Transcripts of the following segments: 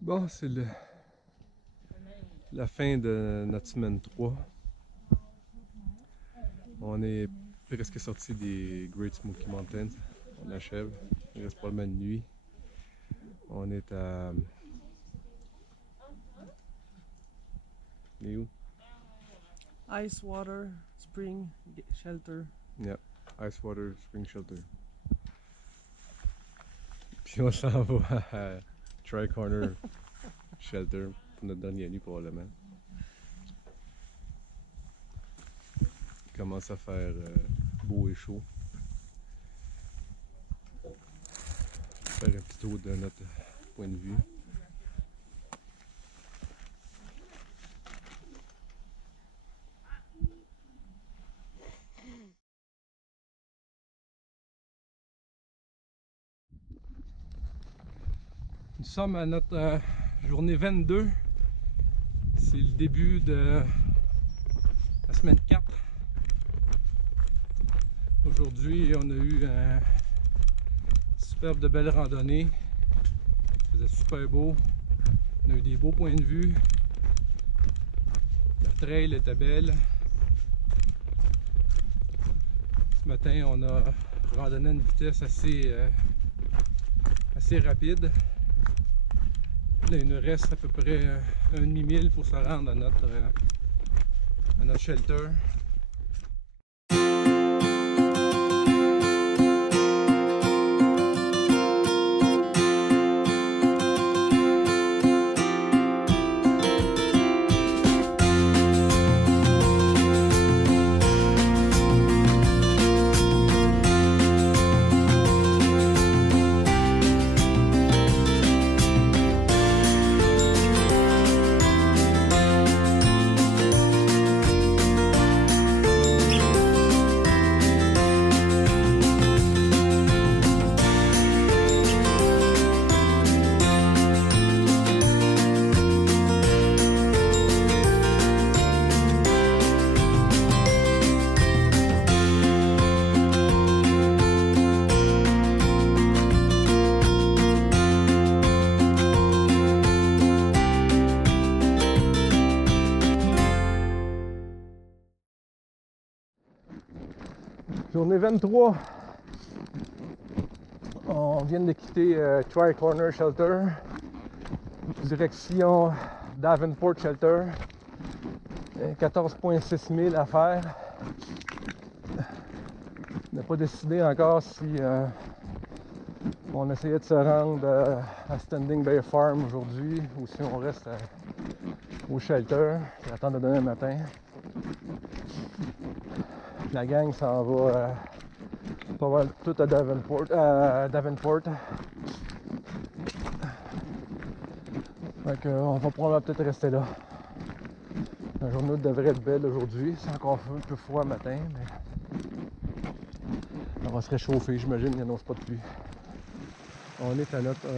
Bon, c'est la fin de notre semaine 3. On est presque sorti des Great Smoky Mountains. On achève. Il reste probablement une nuit. On est à... On est où? Ice Water Spring Shelter. Yeah, Ice Water Spring Shelter. Puis on s'en va à Tri-Corner Shelter pour notre dernière nuit probablement. Il commence à faire beau et chaud. Faire un petit tour de notre point de vue. Nous sommes à notre journée 22. C'est le début de la semaine 4. Aujourd'hui, on a eu un superbe de belle randonnée. Il faisait super beau. On a eu des beaux points de vue. La trail était belle. Ce matin, on a randonné à une vitesse assez rapide. Là, il nous reste à peu près un demi-mille pour se rendre à notre shelter. Journée 23. On vient de quitter Tri-Corner Shelter. Direction Davenport Shelter. 14,6 milles à faire. On n'a pas décidé encore si on essayait de se rendre à Standing Bay Farm aujourd'hui ou si on reste au shelter. J'attends de demain matin. La gang s'en va pas mal tout à Davenport. Donc on va probablement peut-être rester là. La journée devrait être belle aujourd'hui. C'est encore un peu froid le matin, mais on va se réchauffer, j'imagine, il n'y annonce pas de pluie. On est à notre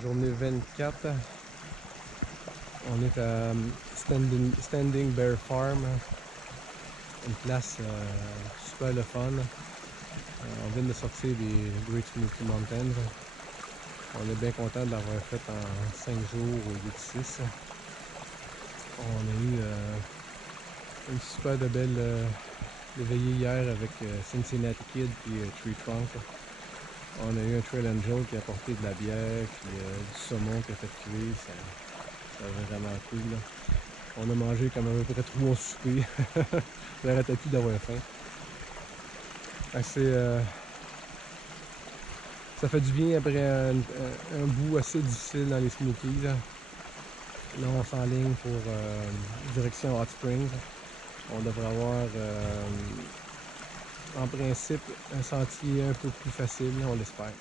journée 24. On est à Standing Bear Farm. Une place super le fun. On vient de sortir des Great Smoky Mountains. On est bien content de l'avoir fait en 5 jours au lieu de 6. On a eu une super de belle veillée hier avec Cincinnati Kid et Tree Trunk. On a eu un Trail Angel qui a apporté de la bière, puis du saumon qui a fait cuire. C'était vraiment cool. Là. On a mangé comme à peu près 3 soupers. J'arrêtais plus d'avoir faim. Ça fait du bien après un bout assez difficile dans les Smokies. Là, on s'enligne pour direction Hot Springs. On devrait avoir en principe un sentier un peu plus facile, on l'espère.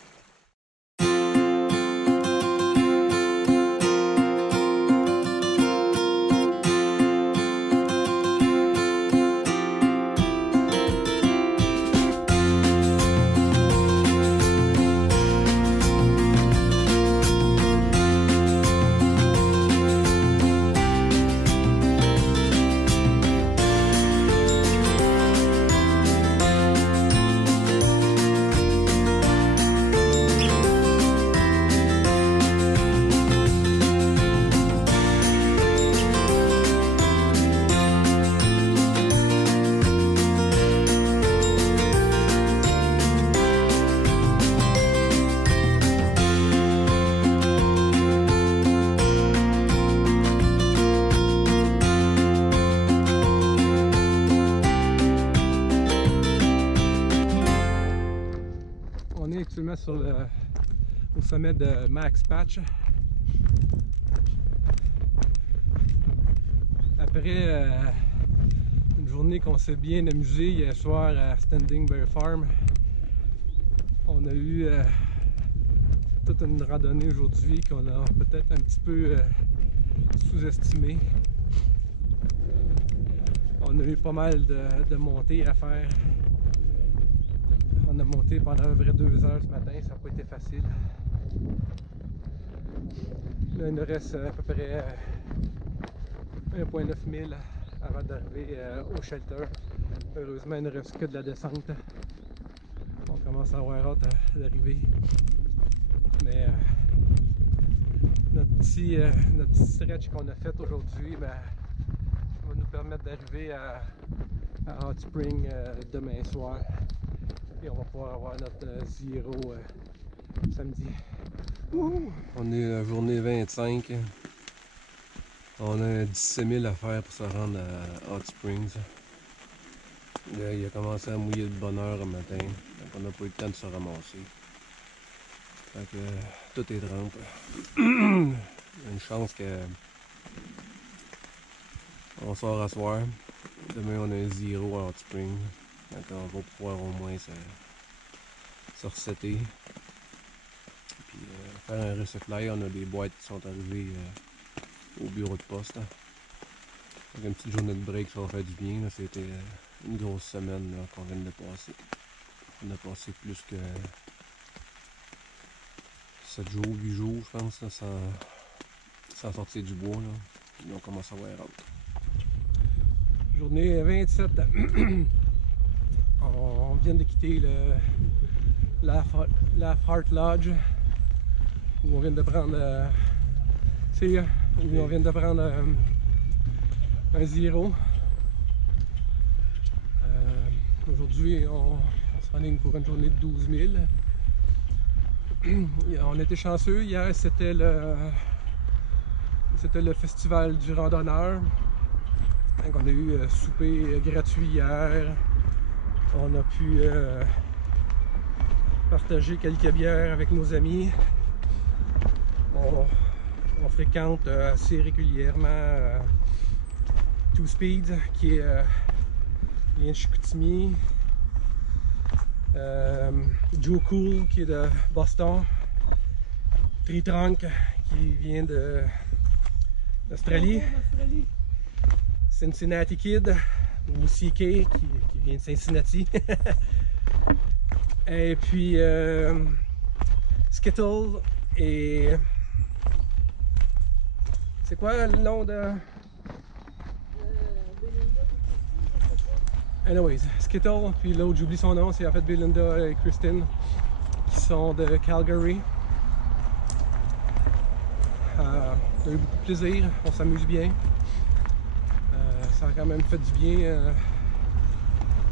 au sommet de Max Patch. Après une journée qu'on s'est bien amusé hier soir à Standing Bear Farm, on a eu toute une randonnée aujourd'hui qu'on a peut-être un petit peu sous-estimée. On a eu pas mal de montées à faire. On a monté pendant à peu près 2 heures ce matin, ça n'a pas été facile. Là, il nous reste à peu près 1,9 000 avant d'arriver au shelter. Heureusement, il ne reste que de la descente. On commence à avoir hâte d'arriver. Mais notre petit stretch qu'on a fait aujourd'hui va nous permettre d'arriver à Hot Spring demain soir. Et on va pouvoir avoir notre zéro samedi. On est la journée 25. On a 17 000 à faire pour se rendre à Hot Springs. Là, il a commencé à mouiller de bonne heure le matin, donc on n'a pas eu le temps de se ramasser. Fait que tout est trempe. Une chance que on sort à soir. Demain on a un zéro à Hot Springs. Donc on va pouvoir au moins se resetter. Puis faire un resupply. On a des boîtes qui sont arrivées au bureau de poste. Donc une petite journée de break, ça va faire du bien. C'était une grosse semaine qu'on vient de passer. On a passé plus que 7 jours, 8 jours je pense, là, sans sortir du bois. Là. Puis on commence à avoir hâte. Journée 27. On vient de quitter la Heart Lodge où on vient de prendre un zéro. Aujourd'hui on se renligne pour une journée de 12 000. On était chanceux, hier c'était le festival du randonneur. Donc on a eu souper gratuit hier. On a pu partager quelques bières avec nos amis. On fréquente assez régulièrement Two Speed qui vient de Chicoutimi. Joe Cool qui est de Boston. Tritrunk qui vient d'Australie. Cincinnati Kid ou CK qui vient de Cincinnati. Et puis Skittle et c'est quoi le nom de anyways, Skittle, puis l'autre j'oublie son nom, c'est en fait Belinda et Christine qui sont de Calgary. On a eu beaucoup de plaisir, on s'amuse bien. Ça a quand même fait du bien.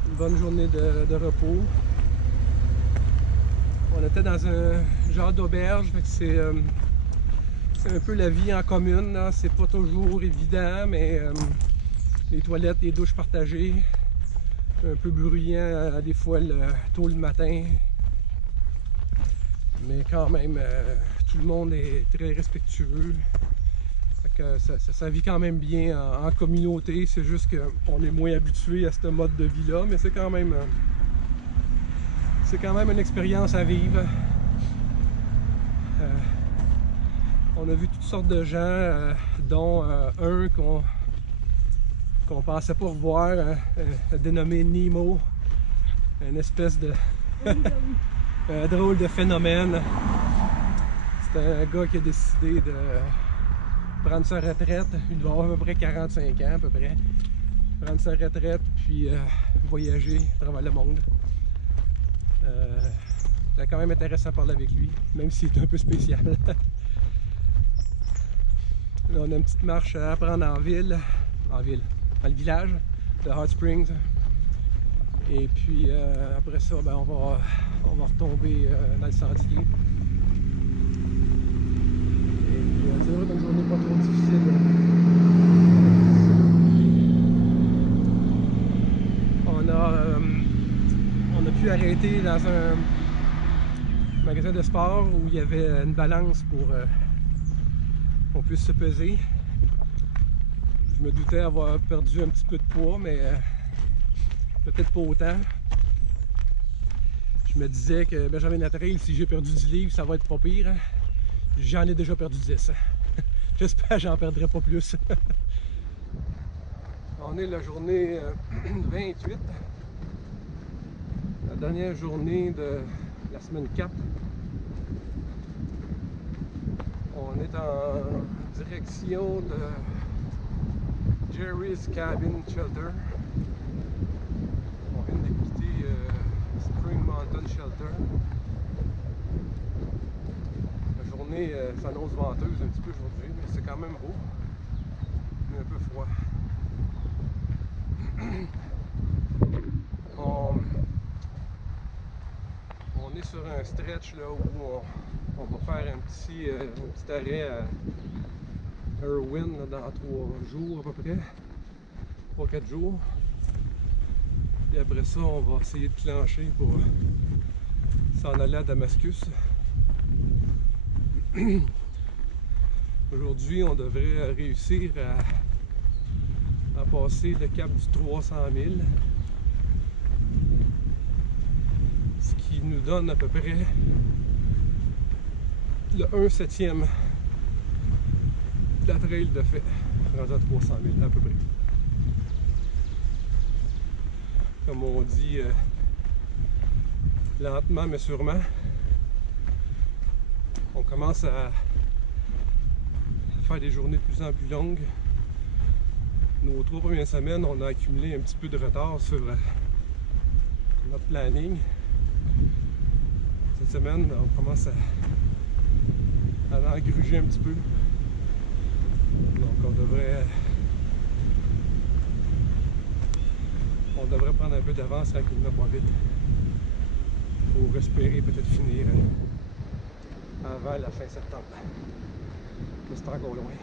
Une bonne journée de repos. On était dans un genre d'auberge, c'est un peu la vie en commune. C'est pas toujours évident, mais les toilettes, les douches partagées, un peu bruyant des fois tôt le matin. Mais quand même, tout le monde est très respectueux. Ça vit quand même bien en communauté, c'est juste qu'on est moins habitué à ce mode de vie-là, mais c'est quand même une expérience à vivre. On a vu toutes sortes de gens, dont un qu'on pensait pas revoir, dénommé Nemo, une espèce de drôle de phénomène. C'est un gars qui a décidé de prendre sa retraite. Il doit avoir à peu près 45 ans à peu près. Prendre sa retraite puis voyager à travers le monde. C'est quand même intéressant de parler avec lui, même s'il est un peu spécial. Là, on a une petite marche à prendre dans le village de Hot Springs. Et puis après ça, ben, on va retomber dans le sentier. C'est vraiment une journée pas trop difficile. On a pu arrêter dans un magasin de sport où il y avait une balance pour qu'on puisse se peser. Je me doutais avoir perdu un petit peu de poids, mais peut-être pas autant. Je me disais que Benjamin Latrail, si j'ai perdu 10 livres, ça va être pas pire. Hein? J'en ai déjà perdu 10. J'espère que j'en perdrai pas plus. On est la journée 28. La dernière journée de la semaine 4. On est en direction de Jerry's Cabin Shelter. On vient de quitter Spring Mountain Shelter. La journée s'annonce venteuse un petit peu aujourd'hui, mais c'est quand même beau. Mais un peu froid. On est sur un stretch là, où on va faire un petit arrêt à Irwin là, dans 3 jours à peu près. 3-4 jours. Et après ça, on va essayer de clencher pour s'en aller à Damascus. Aujourd'hui, on devrait réussir à passer le cap du 300 000. Ce qui nous donne à peu près le 1/7 de la trail de fait, rendu à 300 000 à peu près. Comme on dit, lentement mais sûrement, on commence à faire des journées de plus en plus longues. Nos 3 premières semaines, on a accumulé un petit peu de retard sur notre planning. Cette semaine, on commence à engruger un petit peu. Donc on devrait prendre un peu d'avance tranquillement, pas vite, pour espérer peut-être finir avant la fin septembre. Mais c'est encore loin.